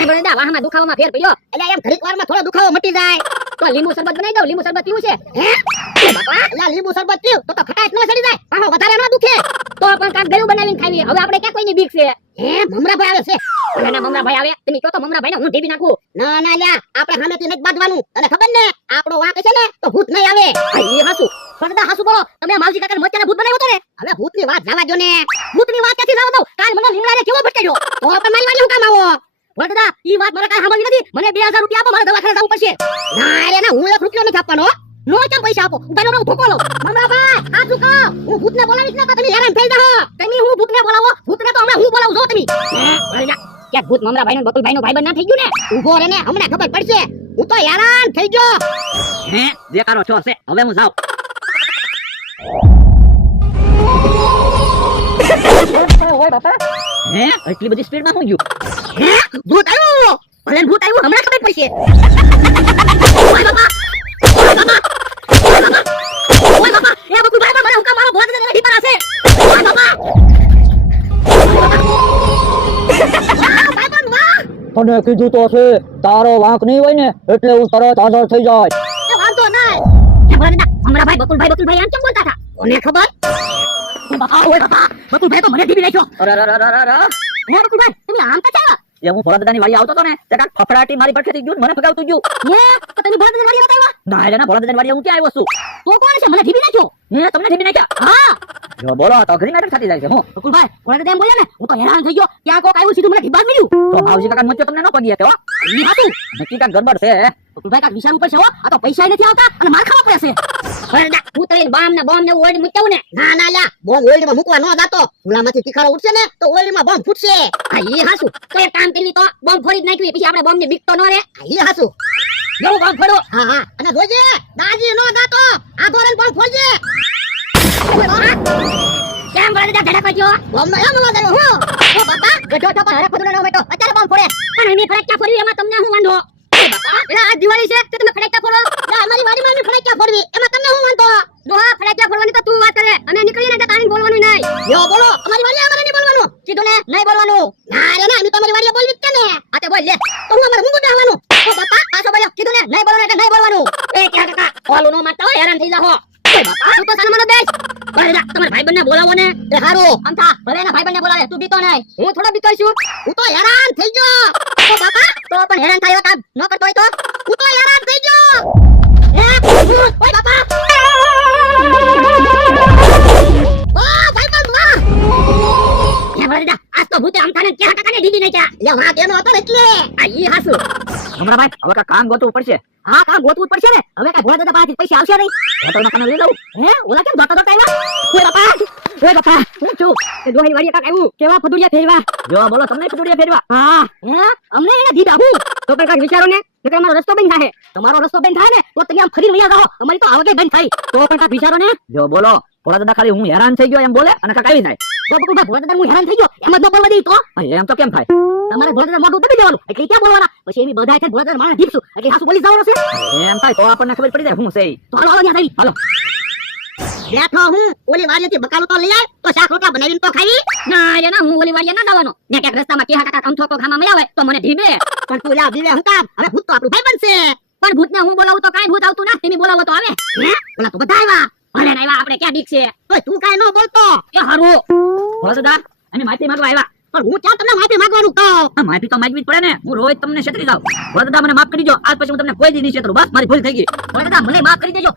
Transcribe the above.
એ બળદા વાહમાં દુખાવામાં ફેર પડ્યો. એટલે એમ ઘડીક વારમાં થોડો દુખાવો મટી જાય. તો લીંબુ શરબત બનાવી દઉં. લીંબુ શરબત પીવું છે. હે એ બાપા એટલે લીંબુ શરબત પીવ તો ખટાશ ન ચડી જાય. પાછો વધારે ન દુખે. તો પણ કાક ગળું બનાવીને ખાવી. હવે આપણે ક્યાં કોઈની બીક છે? હે મમરાભાઈ આવે છે. ના મમરાભાઈ આવે. તમે કહો તો મમરાભાઈને હું ઢીબી નાખું. ના ના લ્યા આપણે સામેથી નથી બાંધવાનું. તને ખબર ને આપણો વાંક છે ને તો ભૂત નહીં આવે. એ હાસુ. બળદા હાસુ બોલો. તમે માવજી કાકાને મોચાને ભૂત બનાવ્યો તો ને? હવે ભૂતની વાત જવા દો ને. ભૂતની વાત ક્યાંથી જવા દઉં? કાલ મને લીમડાને કેવો ભટકાયો. તો પણ મારી વાડી હું કામ આવો. બળદા ઈ વાત મારે કાંઈ સાંભળવી નથી. મને 2000 રૂપિયા આપો. મારે દવાખાને જવું પડશે. ના રે ના હું 1 રૂપિયો નથી આપવાનો. નો કેમ પૈસા આપો? ઉભાનો હું ઠોકો લો. મમરાભાઈ હાચું કહો. હું ભૂતને બોલાવીશ ને તો તમે હેરાન થઈ જાઓ. તમે હું ભૂતને બોલાવો? ભૂતને તો હમણાં હું બોલાવું જો તમે. બળદા ક્યાંક ભૂત મમરાભાઈનો બકુલભાઈનો ભાઈબંધ ના થઈ ગયું ને? ઊભો રે ને હમણાં ખબર પડશે. હું તો હેરાન થઈ ગયો. હે દેખાડો છો છે હવે હું જાઉં. ઓય બાપા. હે એટલી બધી સ્પીડમાં હું ગયું? હે ભૂત આવ્યો. ભલે ભૂત આવ્યું હમણાં ખબર પડશે. ઓય બાપા. ઓય બાપા. એ બકુલભાઈ મને હુકા મારો ભોજ ને નથી પરાશે. ઓય બાપા. તને કીધું તો છે તારો વાંક નહીં હોય ને એટલે હું તરત હાજર થઈ જાય. એ વાંધો નહીં. એ બળદા મમરાભાઈ બકુલભાઈ આમ કેમ બોલતા હતા? કોને ખબર? ઓય બાપા. બકુલભાઈ તો મને ઢીબી નાખ્યો. અરે હે બકુલભાઈ તમે આમ તો ચાલો. એ હું ભોળાદાદાની વાડી આવતો તો ને તે કાક ફફડાટી મારી પડખેથી ગયું ને મને ભગાવતું ગયું. હે તો તમે ભોજ ને મારી બતાવ્યા? ના રે ના ભોળાદાદાની વાડી હું ક્યાં આવ્યો છું? તો કોણ છે મને ઢીબી નાખ્યો? હે તમને ઢીબી નાખ્યા? હા જો બોલો તો ઘણી નાટક થતી જાય છે હું. બકુલભાઈ ભોળાદાદા એમ બોલ્યા ને હું તો હેરાન થઈ ગયો. ત્યાં કોક આવ્યું સીધું મને ઢીબા જ મળ્યું. તો માવજી કાકા મોચો તમને ન પગી હતો. ઈ હાતું. નક્કી કાક ગડબડ છે. બકુલભાઈ કાક વિચારવું પડશે હો. આ તો પૈસા નથી આવતા અને માર ખાવા પડે છે. ભોળાદા હું તો એ બામ ને બોમ્બ ને ઓરડી મૂક્યું ને. ના ના લ્યા બોમ્બ ઓરડીમાં મૂકવા ન જાતો. ચૂલામાંથી તીખારો ઉઠશે ને તો ઓરડીમાં બોમ્બ ફૂટશે. આ ઈ હાસુ. તો એક કામ કરવી તો બોમ્બ ફોડી જ નાખવી. પછી આપણે બોમ્બ ની બીક તો ન રહે. ઈ હાસુ. એવું બોમ્બ ફોડો. હા હા અને જોજે દાજી નો જાતો. આ ધોરણ બોમ્બ ફોડજે. કેમ ભોળાદાદા ધડકો ગયો? બોમ્બ નો એમ અવાજ આવ્યો હું. ઓ બાપા ગઢો તો પણ હરે ખોદું ન મેટો. અત્યારે બોમ્બ ફોડે. પણ એની ફરક ફોડવી એમાં તમને શું વાંધો? એ બાપા એટલે આ દિવાળી છે તો તમે ફટાકડા ફોડો. આ અમારી વાડીમાં અમે ફટાકડા ફોડવી એમાં તમને શું વાંધો? ડોહા ફટાકડા ફોડવાની તો તું વાત કરે. અમે નીકળીએ ને તો તાણી બોલવાનું નહીં. યો બોલો અમારી વાડીએ અમારે નહીં બોલવાનું. કીધું ને નહીં બોલવાનું. ના રે ના અમે તો અમારી વાડીએ બોલવી જ છે ને. આ તે બોલ લે. તો હું અમારે મૂંગું બેહવાનું. ઓ બાપા પાછો બોલ્યો. કીધું ને નહીં બોલવાનું એટલે નહીં બોલવાનું. એ ક્યાં કાકા ઓલું નો મારતા હોય હેરાન થઈ જાહો. ઓય બાપા તું તો સાનો માનો બેસ. ભલે તમારા ભાઈબંધને બોલાવો ને. એ હારું આમ થા ભલે એના ભાઈબંધને બોલાવે તું બીતો નહીં. હું થોડો બીતો છું. હું તો હેરાન થઈ ગયો. ઓ બાપા તો પણ હેરાન થાય કામ ન કરતો હોય તો. હું તો હેરાન થઈ ગયો. ઓય બાપા ઓ ભાઈબંધ વાહ. એ ભલે આજ તો ભૂતે આમ થાને ક્યાં કાકાને ઢીબી નાખ્યા. લે વાહ કેનો હતો ને એટલે. આ ઈ હાસુ. મમરાભાઈ હવે કાક કામ ગોતવું પડશે. હા કામ ગોતવું જ પડશે ને. હવે કાંઈ ભોળાદાદા પાસેથી પૈસા આવશે નહીં. હોટલમાં ખાને લઈ લઉં. હે ઓલા કેમ દોડતા આવ્યા? ઓય બાપા હું છું. એ દોહી વાડીએ કાક આવ્યું. કેવા ફદુડિયા ફેરવા. જો બોલો તમને ફટુડિયા ફેરવા. હા હે અમને એને દીધા હું. તો પણ કાક વિચારો ને કે અમારો રસ્તો બંધ થાય. તમારો રસ્તો બંધ થાય ને તો તમે આમ ફરીને વયા જાઓ. અમારી તો આવકે બંધ થઈ. તો પણ કાક વિચારો ને. જો બોલો ભોળાદાદા ખાલી હું હેરાન થઈ ગયો એમ બોલે અને કાક આવી જાય. તો બકુલભાઈ ભોળાદાદા હું હેરાન થઈ ગયો. એમ જ ન બોલવા દઈ તો. એમ તો કેમ થાય? તમારે ભોળાદાદા મોઢું દબી દેવાનું. એટલે ક્યાં બોલવાના? પછી એવી બધા છે ભોળાદાદા માણસ ઢીપશું. એટલે હાસુ બોલી જવાનું છે. એમ થાય તો આપણને ખબર પડી જાય હું છે ઈ. તો હાલો હાલો ત્યાં જઈ. હાલો. બેઠો હું ઓલી વાડીએથી બકાલો તો લઈ આય તો શાક રોટલા બનાવીને તો ખાવી. ના એ ના હું ઓલી વાડીએ ના જવાનો. ને ક્યાંક રસ્તામાં કેહા કાકા કંઠોકો ખામાં મળ્યા હોય તો મને ઢીબે. પણ તું લા દીવે હું કામ. હવે ભૂત તો આપણું ભાઈબંધ છે. પણ ભૂતને હું બોલાવું તો કાંઈ ભૂત આવતું ના. તમે બોલાવો તો આવે. હે ઓલા તો બધા આવ્યા. ભલે ના આવ્યા આપણે ક્યાં બીક છે. તોય તું કાઈ ન બોલતો. એ હારું. ભોળાદાદા અમે માફી માંગવા આવ્યા. પણ હું ક્યાં તમને માફી માંગવાનું કહું. આ માફી તો માંગવી જ પડે ને. હું રોજ તમને છેતરી જાઉં. ભોળાદાદા મને માફ કરી દો. આજ પછી હું તમને કોઈ દી નહીં છેતરું. બસ મારી ભૂલ થઈ ગઈ. ભોળાદાદા મને માફ કરી દેજો.